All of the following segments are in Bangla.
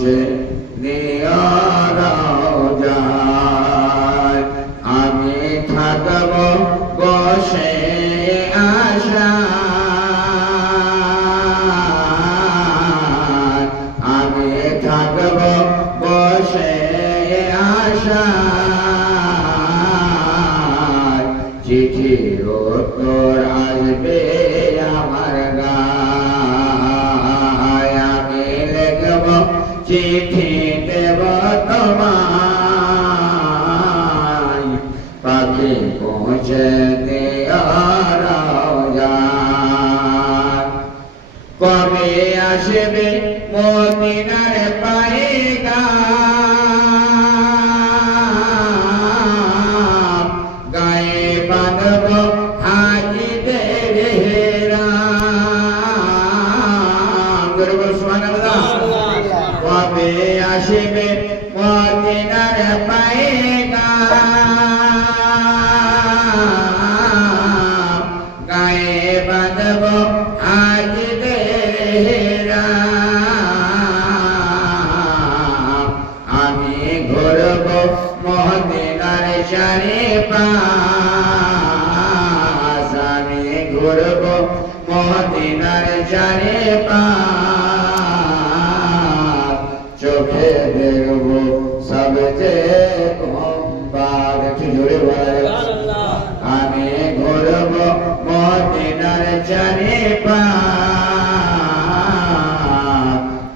কাছে যায়। আমি থাকব বসে আশা। আমি থাকব বসে আশা। চিঠি উত্তর আসবে আমার গা চিঠি দেব তোমায়। পাখি পৌঁছে কবে আসবে মদিনার পা আসবে মদিনার পায়েগা। গায়ে বাঁধব হাজিদের রাম আমি ঘুরব মদিনার চারে পাশ আমি ঘুরব মদিনার চারে পাশ আমি ঘুরব মদিনার চারে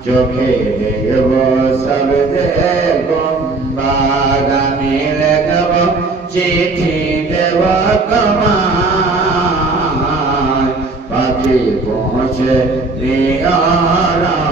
চোখে দেখব সব যে কম্বার আমি লেখব চিঠি দেব তোমার পাখি পৌঁছে নিয়ারা